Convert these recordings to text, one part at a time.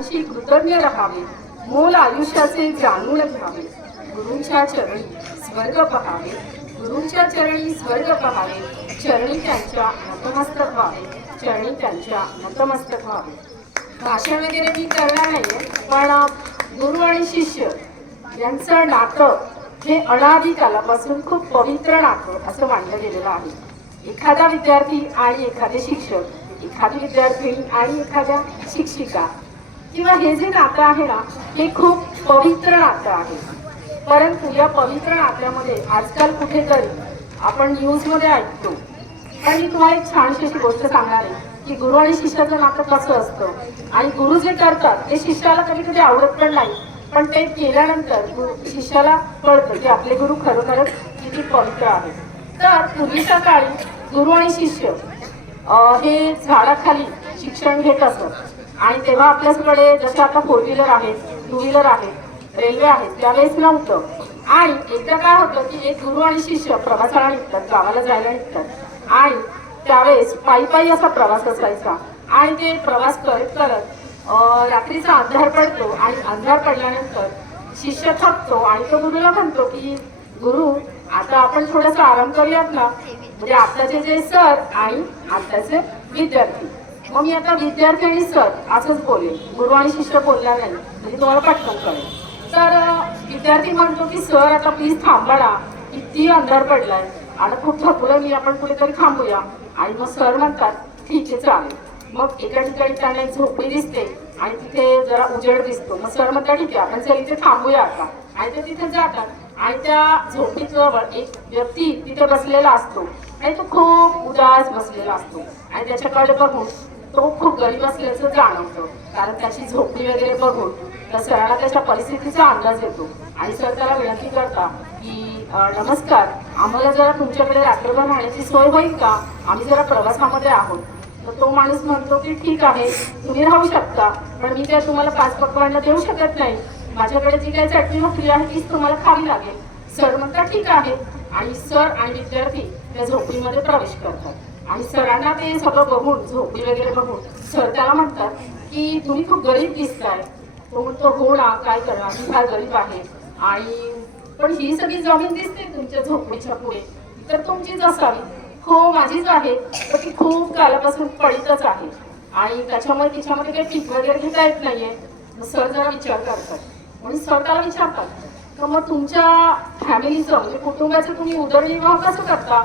गुरुंची कृतज्ञ राहावे, मोल आयुष्याचे जाणून घ्यावे, गुरुंच्या चरणी स्वर्ग पहावे, गुरुंच्या चरणी स्वर्ग पहावे, चरणी त्यांच्या नतमस्तक व्हावे, चरणी त्यांच्या नतमस्तक व्हावे. भाषण वगैरे मी करणार नाहीये, पण गुरु आणि शिष्य यांचं नातं हे अनादी कालापासून खूप पवित्र नातं असं मानलं गेलेलं आहे. एखादा विद्यार्थी आणि एखादे शिक्षक, एखादी विद्यार्थिनी आणि एखाद्या शिक्षिका किंवा हे जे नातं आहे ना, हे खूप पवित्र नातं आहे. परंतु या पवित्र नात्यामध्ये आजकाल कुठेतरी आपण न्यूजमध्ये ऐकतो. पण मी तुम्हाला एक छानशी अशी गोष्ट सांगणार आहे की गुरु आणि शिष्याचं नातं कसं असतं, आणि गुरु जे करतात ते शिष्याला कधी कधी आवडत पण नाही, पण ते केल्यानंतर शिष्याला कळतं की आपले गुरु खरोखरच किती पवित्र आहेत. तर पूर्वीच्या काळी गुरु आणि शिष्य हे झाडाखाली शिक्षण घेत असत, आणि तेव्हा आपल्याकडे जसे आता 4 व्हीलर आहेत, 2 व्हीलर आहेत, रेल्वे आहेत, त्यावेळेस नव्हतं. आणि एकदा काय होतं की एक गुरु आणि शिष्य प्रवासाला निघतात, गावाला जायला निघतात, आणि त्यावेळेस पायी पायी असा प्रवास असायचा. आणि ते प्रवास करत करत रात्रीचा अंधार पडतो, आणि अंधार पडल्यानंतर शिष्य थकतो आणि तो गुरुला म्हणतो की गुरु, आता आपण थोडासा आराम करूयात ना. म्हणजे आताचे जे सर आणि आताचे विद्यार्थी, मग मी आता विद्यार्थी आणि सर असंच बोलेल, गुरु आणि शिष्य बोलणार नाही, म्हणजे तुम्हाला पटकन कळेल. तर विद्यार्थी म्हणतो की सर आता प्लीज थांबा ना, किती अंधार पडलाय आणि खूप थकलोय मी, आपण कुठेतरी थांबूया. आणि मग सर म्हणतात ठीक आहे चालेल. मग एका ठिकाणी त्यांना एक झोपडी दिसते आणि तिथे जरा उजेड दिसतो. मग सर म्हणतात ठीक आहे आपण चल इथे थांबूया आता. आणि ते तिथे जातात, आणि त्या झोपडीजवळ एक व्यक्ती तिथे बसलेला असतो, आणि तो खूप उदास बसलेला असतो. आणि त्याच्याकडे बघून तो खूप गरीब असल्याचं जाणवतं, कारण त्याची झोपडी वगैरे बघून तर सरांना त्याच्या परिस्थितीचा अंदाज येतो. आणि सर त्याला विनंती करता की नमस्कार, आम्हाला जरा तुमच्याकडे रात्रभर राहण्याची सोय होईल का, आम्ही जरा प्रवासामध्ये आहोत. तर तो माणूस म्हणतो की ठीक आहे तुम्ही राहू शकता, पण मी त्या तुम्हाला 5 पक्वान्न देऊ शकत नाही, माझ्याकडे जी काही चटणी भाकरी आहे तीच तुम्हाला खावी लागेल. सर म्हणतात ठीक आहे. आणि सर आणि विद्यार्थी त्या झोपडीमध्ये प्रवेश करतात. आणि सरांना ते सगळं बघून, झोपडी वगैरे बघून सर त्याला म्हणतात की तुम्ही खूप गरीब दिसताय. तो म्हणतो हो ना, काय करणार, मी फार गरीब आहे, आणि पण ही सगळी जमीन दिसते तुमच्या झोपडीच्या पुढे, तर तुमचीच असावी. हो माझीच आहे, पण ती खूप कालापासून पडीतच आहे, आणि त्याच्यामुळे तिच्यामध्ये काही पीक वगैरे घेता येत नाहीये. मग सर जरा विचार करतात, म्हणून सर त्याला विचारतात तर मग तुमच्या फॅमिलीचं म्हणजे कुटुंबाचं तुम्ही उदरनिर्वाह कसं करता.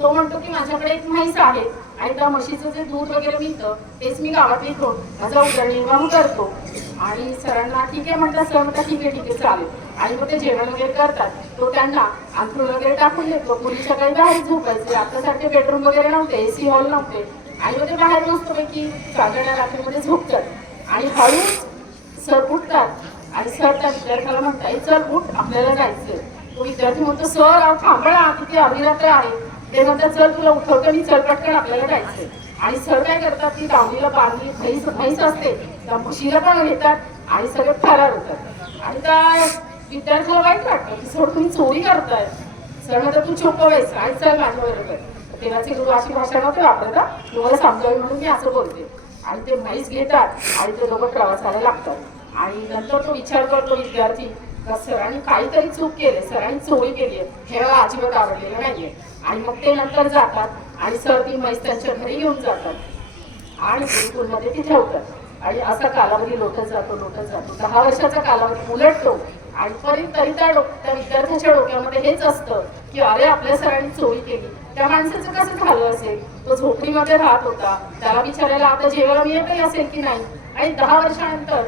तो म्हणतो की माझ्याकडे एक म्हैस आहे, आणि त्या म्हशीचं जे दूध वगैरे मिळतं तेच मी गावात विकून माझा उदरनिर्वाह करतो. आणि सरांना ठीक आहे म्हणतात, सर म्हणतात ठीक आहे चालेल. आणि मग ते जेवण वगैरे करतात. तो त्यांना अंथरूण वगैरे टाकून देतो. पूर्वीच्या काही बाहेर झोपायचे, आपल्यासारखे बेडरूम वगैरे नव्हते, AC हॉल नव्हते, आणि मग ते बाहेर मस्तपैकी चांदण्या रात्रीमध्ये झोपतात. आणि हळूच सर उठतात, आणि सर त्या विद्यार्थ्याला म्हणतात चल उठ आपल्याला जायचंय. तो विद्यार्थी म्हणतो सर अहो थांबळा, किती अभिरात्र आहे. ते म्हणतात चल तुला उठवतो आणि चल पटकन आपल्याला जायचंय. आणि सर काय करतात, ती दावणीला बांधली म्हैस असते त्या म्हशीला पण घेतात, आणि सगळे फरार होतात. आणि त्या विद्यार्थ्याला वाईट वाटतं की सर तुम्ही चोरी करताय. सर म्हणतात तू चुप व्हायच आणि चल माझ्या बरोबर. तेव्हाचे गुरु अशी भाषा नव्हते वापरता, तुम्हाला समजावी म्हणून मी असं बोलते. आणि ते म्हैस घेतात आणि ते दोघं प्रवासाला लागतात. आणि नंतर तो विचार करतो विद्यार्थी, सरांनी काहीतरी चूक केली, सरांनी चोरी केली आहे, हे मला अजिबात आवडलेलं नाहीये. आणि मग ते नंतर जातात, आणि सर ती म्हैस त्यांच्या घरी घेऊन जातात, आणि गुरुकुलमध्ये ती ठेवतात. आणि असा कालावधी लोटत जातो 10 वर्षाचा कालावधी उलटतो. आणि तरी त्या विद्यार्थ्याच्या डोक्यामध्ये हेच असतं की अरे आपल्या सरांनी चोरी केली, त्या माणसाचं कसं झालं असेल, तो झोपडीमध्ये राहत होता, त्याला विचारायला आता जेवायला मिळतही असेल की नाही. आणि 10 वर्षानंतर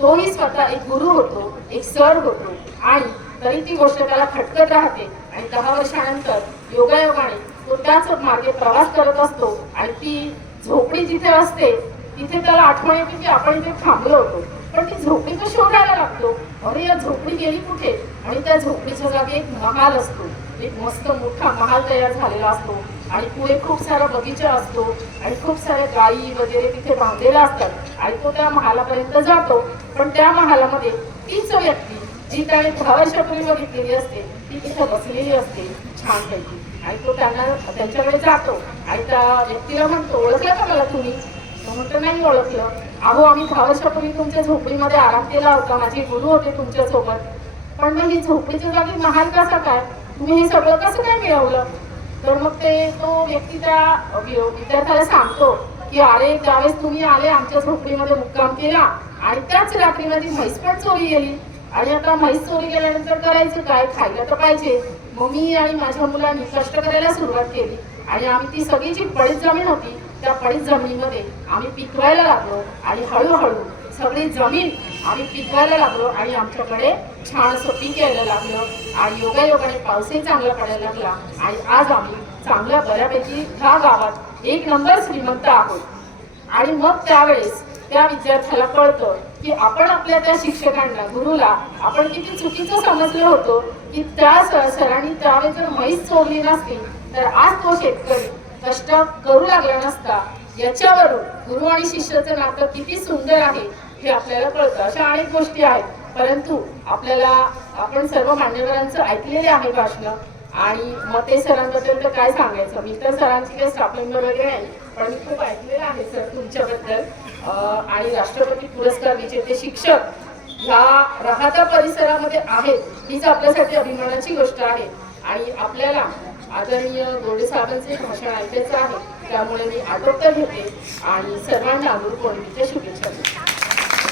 तोही स्वतः एक गुरु होतो, एक सर होतो, आणि तरी ती गोष्ट त्याला खटकत राहते. आणि 10 वर्षानंतर योगायोगाने तो त्याच मार्गे प्रवास करत असतो, आणि ती झोपडी जिथे असते तिथे त्याला आठवण येते की आपण इथे थांबलो होतो. पण ती झोपडी तो शोधायला लागतो, अरे या झोपडी गेली कुठे. आणि त्या झोपडीच्या जागी एक महाल असतो, एक मस्त मोठा महाल तयार झालेला असतो, आणि पुढे खूप सारा बगीचा असतो, आणि खूप साऱ्या गायी वगैरे तिथे बांधलेल्या असतात. आणि तो त्या महालापर्यंत जातो, पण त्या महालामध्ये तीच व्यक्ती जी त्याने 10 वर्षापूर्वी बघितलेली असते ती तिथे बसलेली असते छानपैकी. आणि तो त्यांच्याकडे जातो, आणि त्या व्यक्तीला म्हणतो ओळखलं का मला तुम्ही. तो म्हणतो नाही ओळखलं. अहो आम्ही 10 वर्षापूर्वी तुमच्या झोपडीमध्ये आराम केला होता, माझे गुरु होते तुमच्या सोबत. पण मग ही झोपडीच्या जागी महाल कसा काय, तुम्ही हे सगळं कसं काय मिळवलं? तर मग तो व्यक्ती त्या विद्यार्थ्याला सांगतो की अरे त्यावेळेस तुम्ही आले आमच्या झोपडीमध्ये मुक्काम केला आणि त्याच रात्रीमध्ये म्हैस पण चोरी गेली. आणि आता म्हैस चोरी गेल्यानंतर करायचं काय, खायला तर पाहिजे. मग मी आणि माझ्या मुलांनी कष्ट करायला सुरुवात केली आणि आम्ही ती सगळी जी पडीत जमीन होती त्या पडीत जमिनीमध्ये आम्ही पिकवायला लागलो आणि हळूहळू सगळी जमीन आम्ही पिकवायला लागलो आणि आमच्याकडे छान असं पीक यायला लागलं आणि योगायोगाने पाऊसही चांगला पडायला लागला आणि आज आम्ही चांगल्या बऱ्यापैकी ह्या गावात 1 नंबर श्रीमंत आहोत. आणि मग त्यावेळेस त्या विद्यार्थ्याला कळतं की आपण आपल्या त्या शिक्षकांना, गुरुला आपण किती चुकीचं समजलं होतो की त्या सरांनी त्यावेळेस जर म्हैस चोरली नसती तर आज तो शेतकरी कष्ट करू लागला नसता. याच्यावरून गुरु आणि शिष्याचं नातं किती सुंदर आहे हे आपल्याला कळतं. अशा अनेक गोष्टी आहेत, परंतु आपण सर्व मान्यवरांचं ऐकलेले आहे भाषण आणि मते सरांबद्दल तर काय सांगायचं. मी तर सरांची काही स्टाफिंग वगैरे नाही, पण मी खूप ऐकलेलं आहे सर तुमच्याबद्दल. आणि राष्ट्रपती पुरस्कार विजेते शिक्षक ह्या राहत्या परिसरामध्ये आहेत हीच आपल्यासाठी अभिमानाची गोष्ट आहे. आणि आपल्याला आदरणीय गोडे साहेबांचे भाषण ऐकायचं आहे, त्यामुळे मी आटोपता घेते आणि सर्वांना गुरुपौर्णिमेच्या शुभेच्छा देते.